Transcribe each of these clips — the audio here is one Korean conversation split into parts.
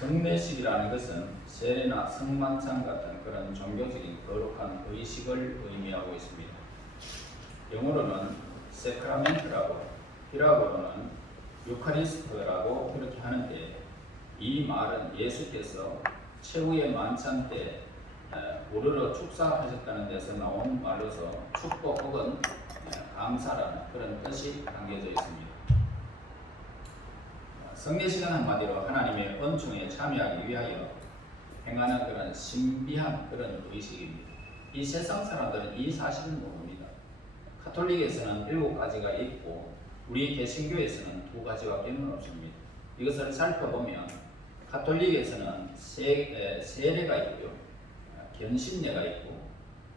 성례식이라는 것은 세례나 성만찬 같은 그런 종교적인 거룩한 의식을 의미하고 있습니다. 영어로는 세크라멘트라고, 히라고로는 유카리스토라고 그렇게 하는데, 이 말은 예수께서 최후의 만찬 때 우르르 축사하셨다는 데서 나온 말로서 축복 혹은 감사라는 그런 뜻이 담겨져 있습니다. 성례식은 한마디로 하나님의 은총에 참여하기 위하여 행하는 그런 신비한 그런 의식입니다. 이 세상 사람들은 이 사실을 모릅니다. 가톨릭에서는 7가지가 있고 우리 개신교에서는 2가지밖에 없습니다. 이것을 살펴보면 가톨릭에서는 세례가 있고요, 견신례가 있고,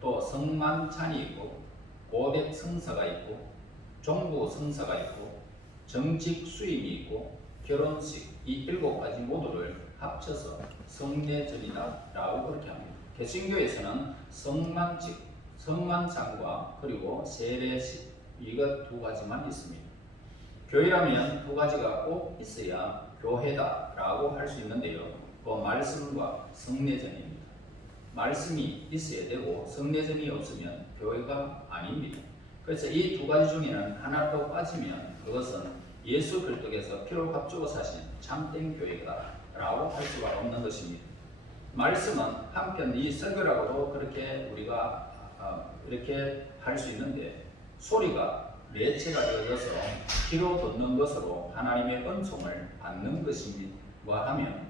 또 성만찬이 있고, 고백 성사가 있고, 종부 성사가 있고, 정직 수임이 있고, 결혼식, 이 7가지 모두를 합쳐서 성례절이다 라고 그렇게 합니다. 개신교에서는 성만찬과 그리고 세례식, 이것 2가지만 있습니다. 교회라면 2가지가 꼭 있어야 교회다 라고 할 수 있는데요, 그 말씀과 성례전입니다. 말씀이 있어야 되고 성례전이 없으면 교회가 아닙니다. 그래서 이 2가지 중에는 하나도 빠지면 그것은 예수 그리스도께서 피로 값주고 사신 참된 교회다 라고 할 수가 없는 것입니다. 말씀은 한편 이 설교라고도 그렇게 우리가 이렇게 할 수 있는데, 소리가 매체가 되어져서 귀로 듣는 것으로 하나님의 은총을 받는 것인가 하면,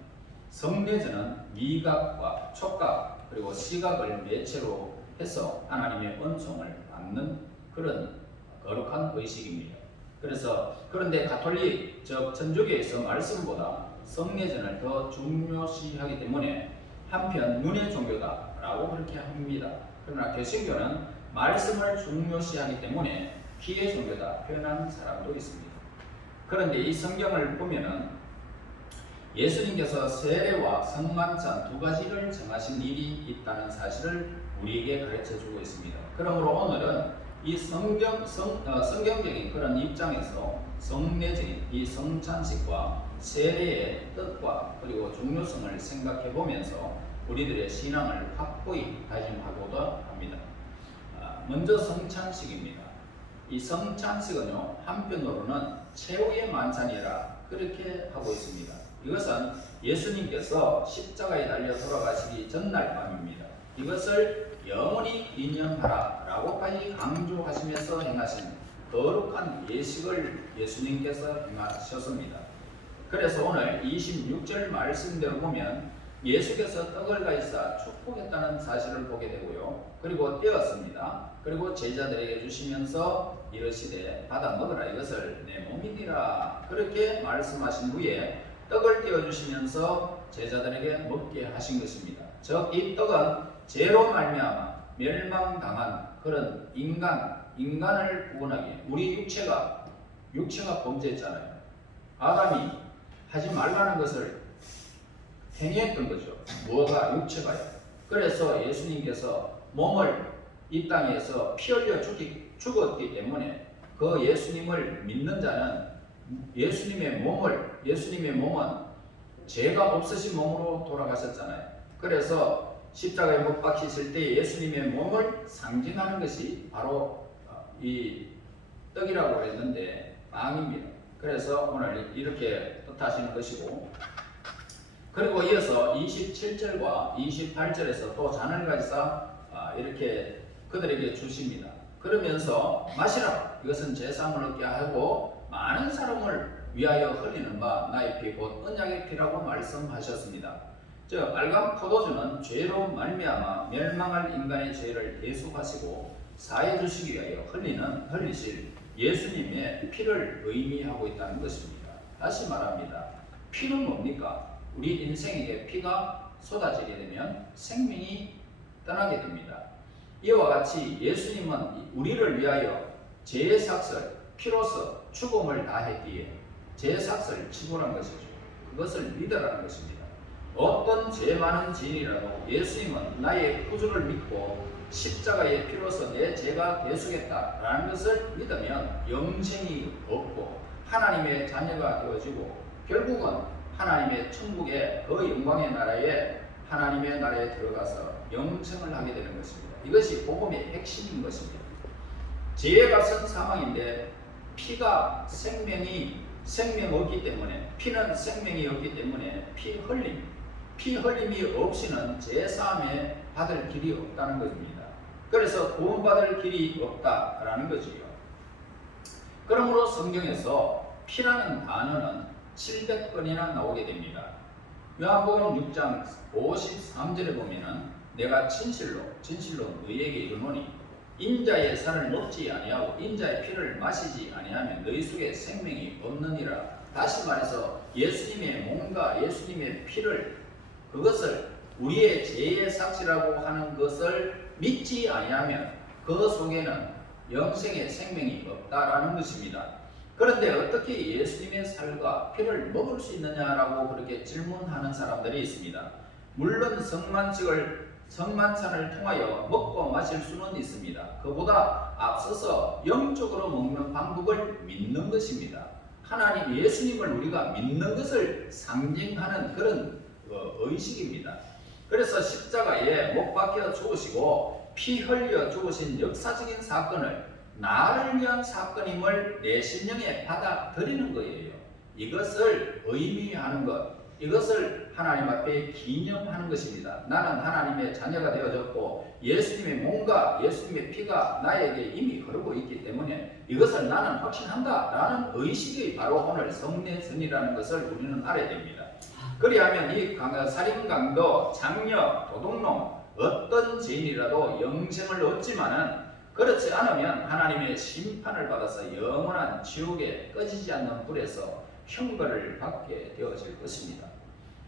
성례전은 미각과 촉각 그리고 시각을 매체로 해서 하나님의 은총을 받는 그런 거룩한 의식입니다. 그런데 가톨릭 즉 천주교에서 말씀보다 성례전을 더 중요시하기 때문에 한편 눈의 종교다 라고 그렇게 합니다. 그러나 개신교는 말씀을 중요시하기 때문에 귀의 종교다 표현하는 사람도 있습니다. 그런데 이 성경을 보면은 예수님께서 세례와 성만찬 2가지를 정하신 일이 있다는 사실을 우리에게 가르쳐주고 있습니다. 그러므로 오늘은 이 성경적인 그런 입장에서 성례적인 이 성찬식과 세례의 뜻과 그리고 중요성을 생각해 보면서 우리들의 신앙을 확고히 다짐하고도 합니다. 먼저 성찬식입니다. 이 성찬식은요, 한편으로는 최후의 만찬이라 그렇게 하고 있습니다. 이것은 예수님께서 십자가에 달려 돌아가시기 전날 밤입니다. 이것을 영원히 기념하라 라고까지 강조하시면서 행하신 거룩한 예식을 예수님께서 행하셨습니다. 그래서 오늘 26절 말씀대로 보면 예수께서 떡을 가지사 축복했다는 사실을 보게 되고요, 그리고 떼었습니다. 그리고 제자들에게 주시면서 이르시되 받아 먹으라, 이것을 내 몸이니라 그렇게 말씀하신 후에 떡을 떼어주시면서 제자들에게 먹게 하신 것입니다. 즉 이 떡은 죄로 말미암아 멸망당한 그런 인간을 구원하기, 우리 육체가 범죄했잖아요. 아담이 하지 말라는 것을 행했던 거죠. 뭐가? 육체가요. 그래서 예수님께서 몸을 이 땅에서 피 흘려 죽었기 때문에 그 예수님을 믿는 자는 예수님의 몸은 죄가 없으신 몸으로 돌아가셨잖아요. 그래서 십자가에 못 박히실 때 예수님의 몸을 상징하는 것이 바로 이 떡이라고 했는데 빵입니다. 그래서 오늘 이렇게 뜻하시는 것이고, 그리고 이어서 27절과 28절에서 또 잔을 가지사 이렇게 그들에게 주십니다. 그러면서 마시라, 이것은 제 사함을 얻게 하고 많은 사람을 위하여 흘리는 바 나의 피 곧 언약의 피라고 말씀하셨습니다. 저 빨간 포도주는 죄로 말미암아 멸망할 인간의 죄를 대속하시고 사해 주시기 위하여 흘리실 예수님의 피를 의미하고 있다는 것입니다. 다시 말합니다. 피는 뭡니까? 우리 인생에게 피가 쏟아지게 되면 생명이 떠나게 됩니다. 이와 같이 예수님은 우리를 위하여 죄의 삭설, 피로서 죽음을 다했기에 죄의 삭설을 치고란 것이죠. 그것을 믿으라는 것입니다. 어떤 죄 많은 죄인이라도 예수님은 나의 구주를 믿고 십자가의 피로서 내 죄가 대속했다라는 것을 믿으면 영생이 없고 하나님의 자녀가 되어지고 결국은 하나님의 천국의 그 영광의 나라에 하나님의 나라에 들어가서 영생을 하게 되는 것입니다. 이것이 복음의 핵심인 것입니다. 죄가 선 사망인데 피가 생명 없기 때문에 피는 생명이 없기 때문에 피 흘림이 없이는 죄 사함에 받을 길이 없다는 것입니다. 그래서 구원받을 길이 없다라는 거지요. 그러므로 성경에서 피라는 단어는 700번이나 나오게 됩니다. 요한복음 6장 53절에 보면은 내가 진실로 너희에게 이르노니 인자의 살을 먹지 아니하고 인자의 피를 마시지 아니하면 너희 속에 생명이 없느니라. 다시 말해서 예수님의 몸과 예수님의 피를 그것을 우리의 죄의 삭시라고 하는 것을 믿지 아니하면 그 속에는 영생의 생명이 없다라는 것입니다. 그런데 어떻게 예수님의 살과 피를 먹을 수 있느냐라고 그렇게 질문하는 사람들이 있습니다. 물론 성만찬을 통하여 먹고 마실 수는 있습니다. 그보다 앞서서 영적으로 먹는 방법을 믿는 것입니다. 하나님 예수님을 우리가 믿는 것을 상징하는 그런 의식입니다. 그래서 십자가에 못 박혀 죽으시고 피 흘려 죽으신 역사적인 사건을 나를 위한 사건임을 내 심령에 받아들이는 거예요. 이것을 의미하는 것, 이것을 하나님 앞에 기념하는 것입니다. 나는 하나님의 자녀가 되어졌고 예수님의 몸과 예수님의 피가 나에게 이미 흐르고 있기 때문에 이것을 나는 확신한다라는 의식이 바로 오늘 성례전이라는 것을 우리는 알아야 됩니다. 그리하면 이 살인, 강도, 장녀, 도둑놈 어떤 죄인이라도 영생을 얻지만은 그렇지 않으면 하나님의 심판을 받아서 영원한 지옥에 꺼지지 않는 불에서 형벌을 받게 되어질 것입니다.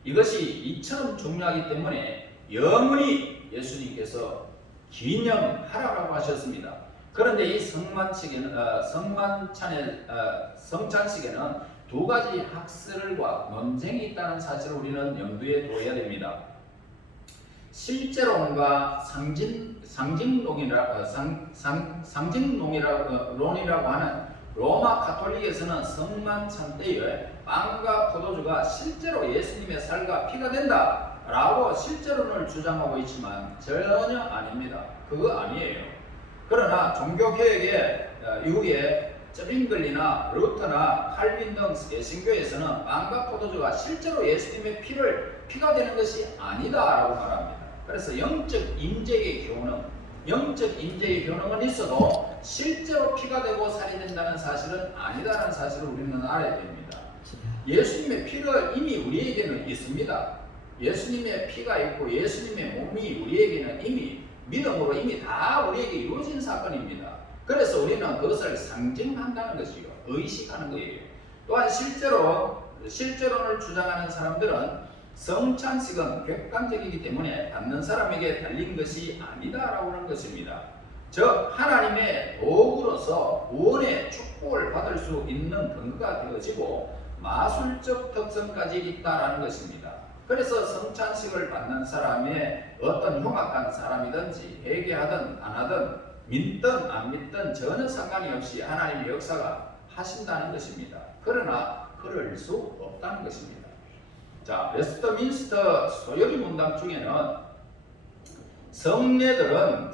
이것이 이처럼 중요하기 때문에 영원히 예수님께서 기념하라고 하셨습니다. 그런데 이 성찬식에는 두 가지 학설과 논쟁이 있다는 사실을 우리는 염두에 둬야 됩니다. 실제론과 상징론이라고 하는 로마 가톨릭에서는 성만찬 때에 빵과 포도주가 실제로 예수님의 살과 피가 된다라고 실제론을 주장하고 있지만 전혀 아닙니다. 그거 아니에요. 그러나 종교개혁의 이후에 쩌빙글리나 루터나 칼빈 등 개신교에서는 빵과 포도주가 실제로 예수님의 피가 되는 것이 아니다라고 말합니다. 그래서 영적 임재의 효능은 있어도 실제로 피가 되고 살이 된다는 사실은 아니다라는 사실을 우리는 알아야 됩니다. 예수님의 피가 이미 우리에게는 있습니다. 예수님의 피가 있고 예수님의 몸이 우리에게는 이미 믿음으로 이미 다 우리에게 이루어진 사건입니다. 그래서 우리는 그것을 상징한다는 것이요, 의식하는 거예요. 또한 실제론을 주장하는 사람들은 성찬식은 객관적이기 때문에 받는 사람에게 달린 것이 아니다라고 하는 것입니다. 즉 하나님의 도구로서 구원의 축복을 받을 수 있는 근거가 되어지고 마술적 특성까지 있다라는 것입니다. 그래서 성찬식을 받는 사람의 어떤 흉악한 사람이든지 회개하든 안 하든 믿든 안 믿든 전혀 상관이 없이 하나님의 역사가 하신다는 것입니다. 그러나 그럴 수 없다는 것입니다. 자, 웨스트민스터 소요리 문답 중에는 성례들이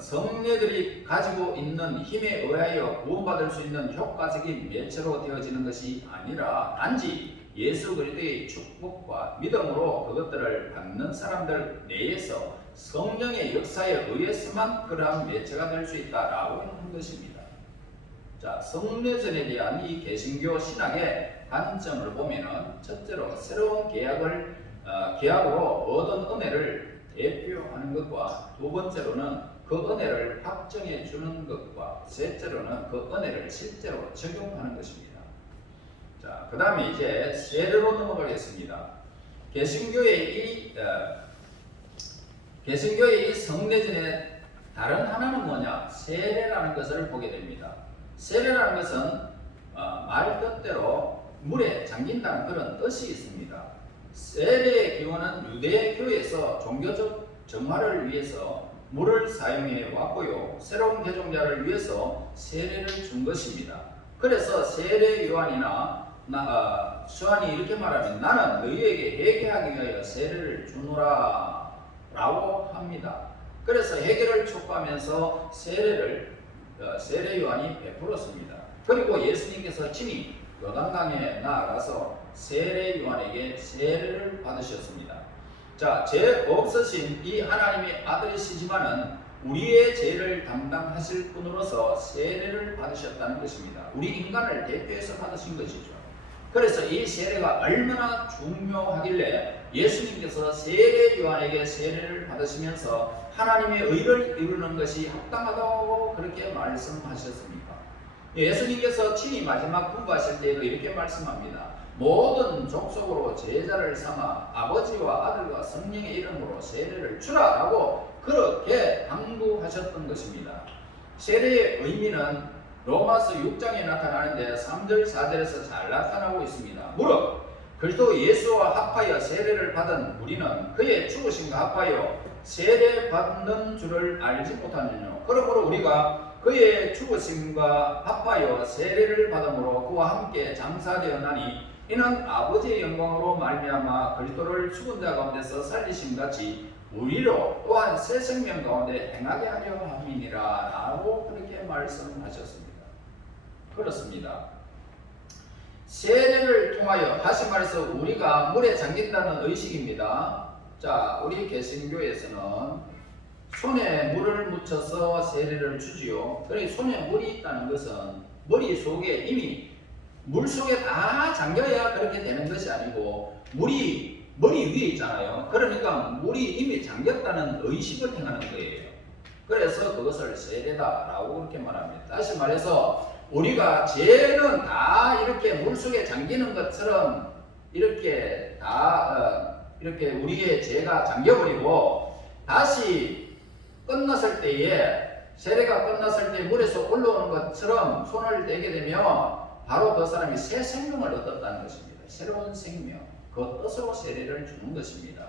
가지고 있는 힘에 의하여 구원받을 수 있는 효과적인 매체로 되어지는 것이 아니라 단지 예수 그리스도의 축복과 믿음으로 그것들을 받는 사람들 내에서 성령의 역사에 의해서만 그러한 매체가 될 수 있다라고 하는 것입니다. 자, 성례전에 대한 이 개신교 신학의 관점을 보면은 첫째로 새로운 계약으로 얻은 은혜를 대표하는 것과 두 번째로는 그 은혜를 확정해 주는 것과 셋째로는 그 은혜를 실제로 적용하는 것입니다. 자, 그 다음에 이제 세례로 넘어가겠습니다. 개신교의 이 성례전의 다른 하나는 뭐냐? 세례라는 것을 보게 됩니다. 세례라는 것은 말 뜻대로 물에 잠긴다는 그런 뜻이 있습니다. 세례의 기원은 유대교에서 종교적 정화를 위해서 물을 사용해 왔고요. 새로운 개종자를 위해서 세례를 준 것입니다. 그래서 세례 요한이나 수환이 이렇게 말하면 나는 너희에게 회개하기 위하여 세례를 주노라 라고 합니다. 그래서 회개를 촉구하면서 세례 요한이 베풀었습니다. 그리고 예수님께서 친히 요단강에 나아가서 세례 요한에게 세례를 받으셨습니다. 자, 죄 없으신 이 하나님의 아들이시지만은 우리의 죄를 담당하실 분으로서 세례를 받으셨다는 것입니다. 우리 인간을 대표해서 받으신 것이죠. 그래서 이 세례가 얼마나 중요하길래 예수님께서 세례 요한에게 세례를 받으시면서 하나님의 의를 이루는 것이 합당하다고 그렇게 말씀하셨습니까? 예수님께서 친히 마지막 군부하실 때에도 이렇게 말씀합니다. 모든 족속으로 제자를 삼아 아버지와 아들과 성령의 이름으로 세례를 주라라고 그렇게 당부하셨던 것입니다. 세례의 의미는 로마서 6장에 나타나는데 3절 4절에서 잘 나타나고 있습니다. 무릇 그리스도 예수와 합하여 세례를 받은 우리는 그의 죽으심과 합하여 세례 받는 줄을 알지 못하느뇨. 그러므로 우리가 그의 죽으심과 합하여 세례를 받음으로 그와 함께 장사되었나니 이는 아버지의 영광으로 말미암아 그리스도를 죽은 자 가운데서 살리심 같이 우리로 또한 새 생명 가운데 행하게 하려 함이니라 라고 그렇게 말씀하셨습니다. 그렇습니다. 세례를 통하여 다시 말해서 우리가 물에 잠긴다는 의식입니다. 자, 우리 개신교에서는 손에 물을 묻혀서 세례를 주지요. 그러니 손에 물이 있다는 것은 머릿속에 이미 물속에 다 잠겨야 그렇게 되는 것이 아니고 물이 머리 위에 있잖아요. 그러니까 물이 이미 잠겼다는 의식을 행하는 거예요. 그래서 그것을 세례다라고 그렇게 말합니다. 다시 말해서 우리가 죄는 다 이렇게 물속에 잠기는 것처럼 이렇게 이렇게 우리의 죄가 잠겨버리고 다시 끝났을 때에 세례가 끝났을 때 물에서 올라오는 것처럼 손을 대게 되면 바로 그 사람이 새 생명을 얻었다는 것입니다. 새로운 생명, 그 뜻으로 세례를 주는 것입니다.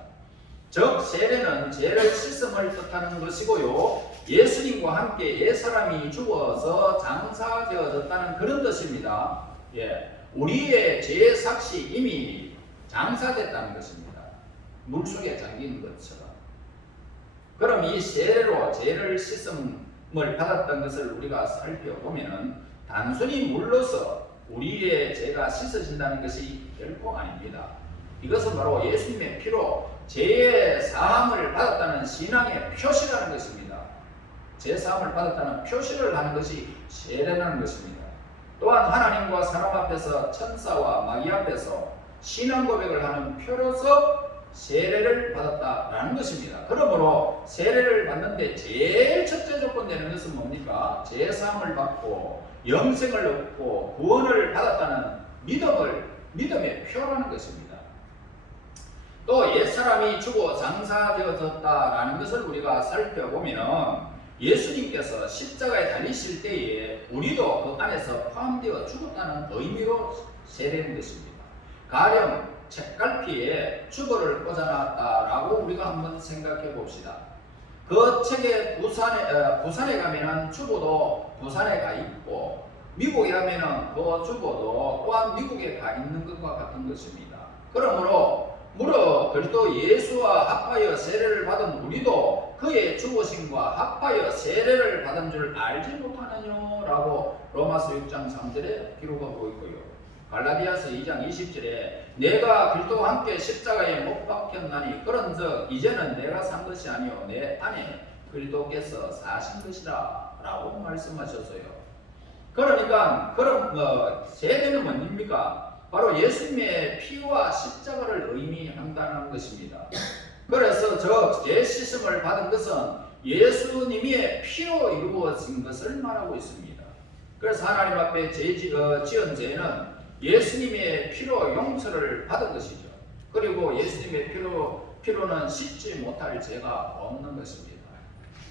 즉 세례는 죄를 씻음을 뜻하는 것이고요. 예수님과 함께 옛사람이 죽어서 장사되어졌다는 그런 뜻입니다. 우리의 죄 삭시 이미 장사됐다는 것입니다. 물속에 잠긴 것처럼. 그럼 이 세례로 죄를 씻음을 받았던 것을 우리가 살펴보면 단순히 물로서 우리의 죄가 씻어진다는 것이 결코 아닙니다. 이것은 바로 예수님의 피로 죄의 사함을 받았다는 신앙의 표시라는 것입니다. 죄 사함을 받았다는 표시를 하는 것이 세례라는 것입니다. 또한 하나님과 사람 앞에서 천사와 마귀 앞에서 신앙 고백을 하는 표로서 세례를 받았다라는 것입니다. 그러므로 세례를 받는데 제일 첫째 조건 되는 것은 뭡니까? 죄 사함을 받고 영생을 얻고 구원을 받았다는 믿음의 표라는 것입니다. 또 옛사람이 죽어 장사되어졌다라는 것을 우리가 살펴보면 예수님께서 십자가에 달리실 때에 우리도 그 안에서 포함되어 죽었다는 의미로 세례된 것입니다. 가령 책갈피에 주보를 꽂아놨다라고 우리가 한번 생각해 봅시다. 그 책에 부산에 가면은 주보도 부산에 가 있고 미국에 가면은 그 주보도 또한 미국에 가 있는 것과 같은 것입니다. 그러므로 무릇 그리스도 예수와 합하여 세례를 받은 우리도 그의 죽으심과 합하여 세례를 받은 줄 알지 못하느냐라고 로마서 6장 3절에 기록하고 있고요. 갈라디아서 2장 20절에 내가 그리스도와 함께 십자가에 못 박혔나니 그런즉 이제는 내가 산 것이 아니요 내 안에 그리스도께서 사신 것이라 라고 말씀하셨어요. 그러니까 그럼 세례는 뭡니까? 바로 예수님의 피와 십자가를 의미한다는 것입니다. 그래서 저 죄 씻음을 받은 것은 예수님의 피로 이루어진 것을 말하고 있습니다. 그래서 하나님 앞에 지은 죄는 예수님의 피로 용서를 받은 것이죠. 그리고 예수님의 피로는 씻지 못할 죄가 없는 것입니다.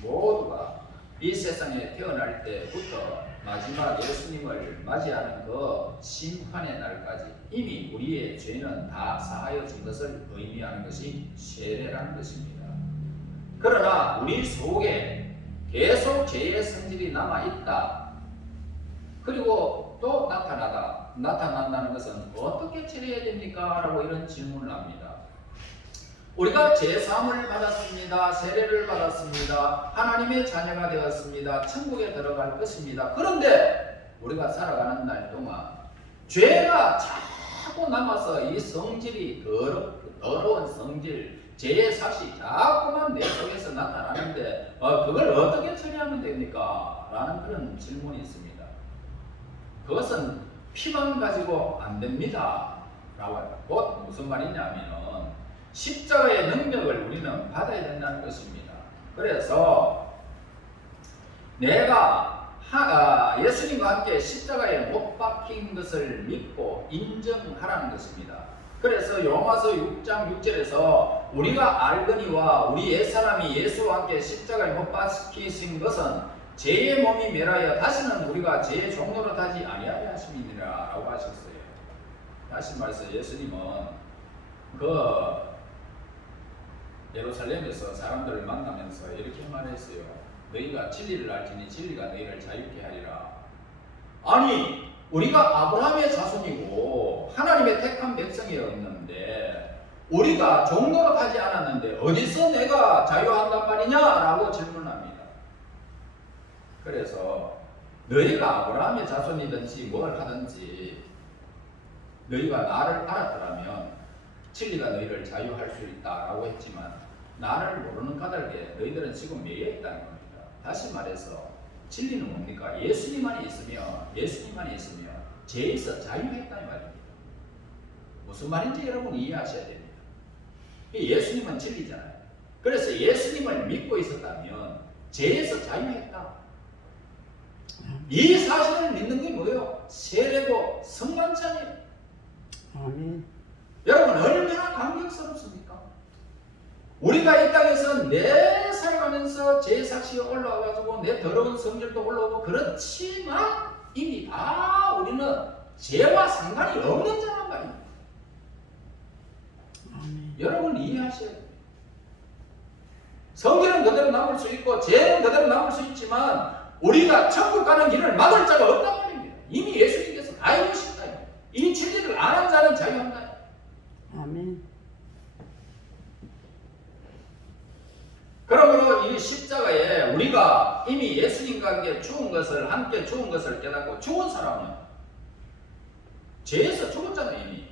모두가 이 세상에 태어날 때부터 마지막 예수님을 맞이하는 그 심판의 날까지 이미 우리의 죄는 다 사하여진 것을 의미하는 것이 세례라는 것입니다. 그러나 우리 속에 계속 죄의 성질이 남아있다. 그리고 또 나타나다. 나타난다는 것은 어떻게 처리해야 됩니까? 라고 이런 질문을 합니다. 우리가 제3을 받았습니다. 세례를 받았습니다. 하나님의 자녀가 되었습니다. 천국에 들어갈 것입니다. 그런데 우리가 살아가는 날 동안 죄가 자꾸 남아서 이 성질이 더러운 성질, 죄의 삭이 자꾸만 내 속에서 나타나는데 그걸 어떻게 처리하면 됩니까? 라는 그런 질문이 있습니다. 그것은 피만 가지고 안 됩니다. 라고 합니다. 곧 무슨 말이냐면 십자가의 능력을 우리는 받아야 된다는 것입니다. 그래서 내가 예수님과 함께 십자가에 못 박힌 것을 믿고 인정하라는 것입니다. 그래서 로마서 6장 6절에서 우리가 알거니와 우리 옛사람이 예수와 함께 십자가에 못 박히신 것은 죄의 몸이 멸하여 다시는 우리가 죄의 종로로 타지 아니하게 하심이니라 라고 하셨어요. 다시 말해서 예수님은 예루살렘에서 사람들을 만나면서 이렇게 말했어요. 너희가 진리를 알지니 진리가 너희를 자유케 하리라. 아니 우리가 아브라함의 자손이고 하나님의 택한 백성이었는데 우리가 종로로 타지 않았는데 어디서 내가 자유한단 말이냐? 라고 질문합니다. 그래서 너희가 아브라함의 자손이든지 뭘 하든지 너희가 나를 알았더라면 진리가 너희를 자유할 수 있다라고 했지만 나를 모르는 까닭에 너희들은 지금 매여 있다는 겁니다. 다시 말해서 진리는 뭡니까? 예수님만이 있으면 죄에서 자유했다는 말입니다. 무슨 말인지 여러분 이해하셔야 됩니다. 예수님은 진리잖아요. 그래서 예수님을 믿고 있었다면 죄에서 자유했다. 이 사실을 믿는 게 뭐예요? 세례고 성만찬이에요. 아멘. 여러분 얼마나 감격스럽습니까? 우리가 이 땅에서 내 살아가면서 제 삭시가 올라와가지고 내 더러운 성질도 올라오고 그렇지만 이미 다 우리는 죄와 상관이 없는 자란 말입니다. 아멘. 여러분 이해하셔야 돼요. 성질은 그대로 남을 수 있고 죄는 그대로 남을 수 있지만 우리가 천국 가는 길을 막을 자가 없단 말입니다. 이미 예수님께서 다 이루셨다. 이 진리를 아는 자는 자유한다. 아멘. 그러므로 이 십자가에 우리가 이미 예수님과 함께 함께 죽은 것을 깨닫고 죽은 사람은 죄에서 죽었잖아요. 이미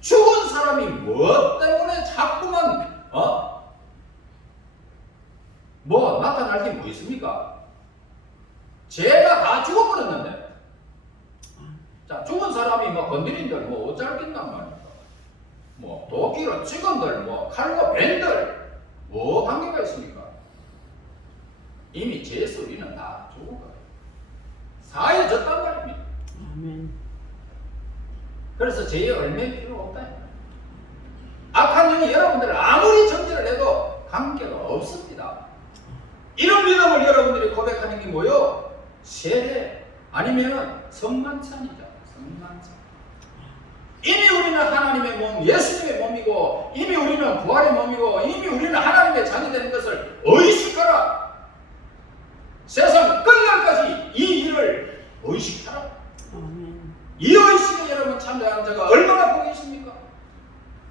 죽은 사람이 뭐 때문에 자꾸만 뭐 나타날 게 뭐 있습니까? 죄가 다 죽어버렸는데 자, 죽은 사람이 뭐 건드린들 뭐 어쩔 낀단 말입니까? 뭐 도끼로 찍은들 뭐 칼로 벤들 뭐 관계가 있습니까? 이미 죄에서 우리는 다 죽은 거예요. 사해졌단 말입니다. 아멘. 그래서 죄의 얼매일 필요 없다. 악한 영이 여러분들을 아무리 정죄를 해도 관계가 없습니다. 이런 믿음을 여러분들이 고백하는 게 뭐요? 세례 아니면 성만찬이죠. 성만찬. 이미 우리는 하나님의 몸, 예수님의 몸이고 이미 우리는 부활의 몸이고 이미 우리는 하나님의 자녀 되는 것을 의식하라. 세상 끝날까지 이 일을 의식하라. 아멘. 이 의식에 여러분 참여하는 자가 얼마나 복이 있습니까?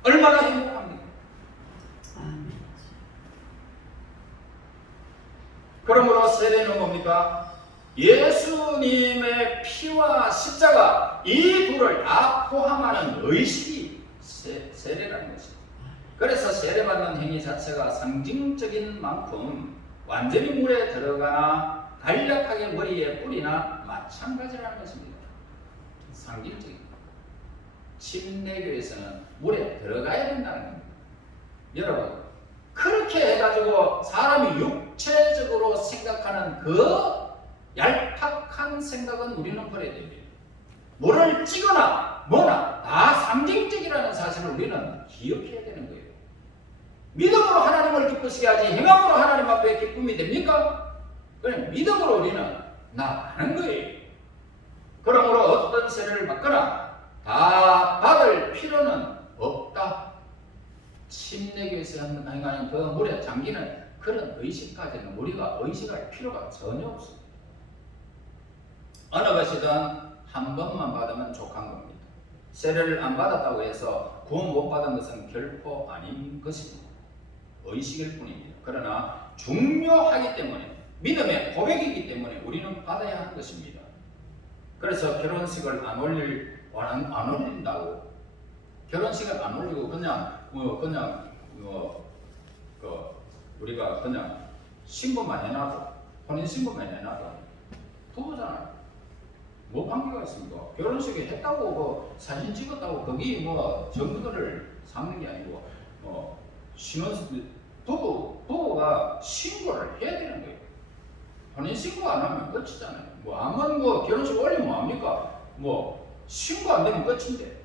얼마나 행복합니까? 아멘. 그러므로 세례는 뭡니까? 예수님의 피와 십자가 이 둘을 다 포함하는 의식이 세례라는 것입니다. 그래서 세례받는 행위 자체가 상징적인 만큼 완전히 물에 들어가나 간략하게 머리에 뿌리나 마찬가지라는 것입니다. 상징적인. 침례교에서는 물에 들어가야 된다는 겁니다. 여러분 그렇게 해가지고 사람이 육체적으로 생각하는 그 얄팍한 생각은 우리는 버려야 됩니다. 물을 찌거나 뭐나 다 상징적이라는 사실을 우리는 기억해야 되는 거예요. 믿음으로 하나님을 기쁘시게 하지 행함으로 하나님 앞에 기쁨이 됩니까? 그냥 믿음으로 우리는 나가는 거예요. 그러므로 어떤 세례를 받거나 다 받을 필요는 없다. 침례교에서 행하는 그 물에 잠기는 그런 의식까지는 우리가 의식할 필요가 전혀 없습니다. 어느 것이든 한 번만 받으면 족한 겁니다. 세례를 안 받았다고 해서 구원 못 받은 것은 결코 아닌 것입니다. 의식일 뿐입니다. 그러나 중요하기 때문에 믿음의 고백이기 때문에 우리는 받아야 하는 것입니다. 그래서 결혼식을 안 올린다고 결혼식을 안 올리고 우리가 그냥 신고만 해놔도 혼인 신고만 해놔도 부부잖아요. 뭐 관계가 있습니까? 결혼식에 했다고 그 사진 찍었다고 거기 뭐 정도를 삼는 게 아니고 부부가 신고를 해야 되는 거예요. 혼인 신고 안 하면 끝이잖아요. 뭐 아무리 뭐 결혼식 올리면 뭐합니까? 뭐 신고 안 되면 끝인데.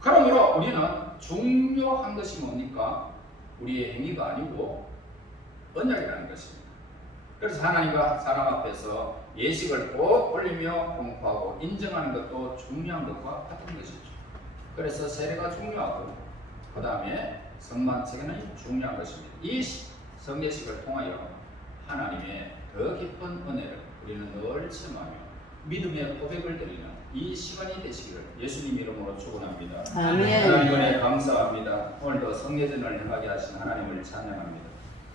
그러므로 우리는 중요한 것이 뭡니까? 우리의 행위가 아니고 언약이라는 것입니다. 그래서 하나님과 사람 앞에서 예식을 꼭 올리며 공포하고 인정하는 것도 중요한 것과 같은 것이죠. 그래서 세례가 중요하고 그 다음에 성만찬은 중요한 것입니다. 이 성례식을 통하여 하나님의 더 깊은 은혜를 우리는 늘 체험하며 믿음의 고백을 드리는 이 시간이 되시기를 예수님 이름으로 축원합니다. 아멘. 하나님 은혜 감사합니다. 오늘도 성례전을 행하게 하신 하나님을 찬양합니다.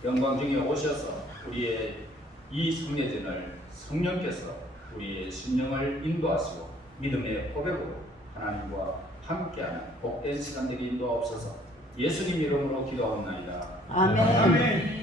영광 중에 오셔서 우리의 이 성례전을 성령께서 우리의 심령을 인도하시고 믿음의 고백으로 하나님과 함께하는 복된 시간들이 인도하옵소서. 예수님 이름으로 기도하옵나이다. 아멘. 아멘.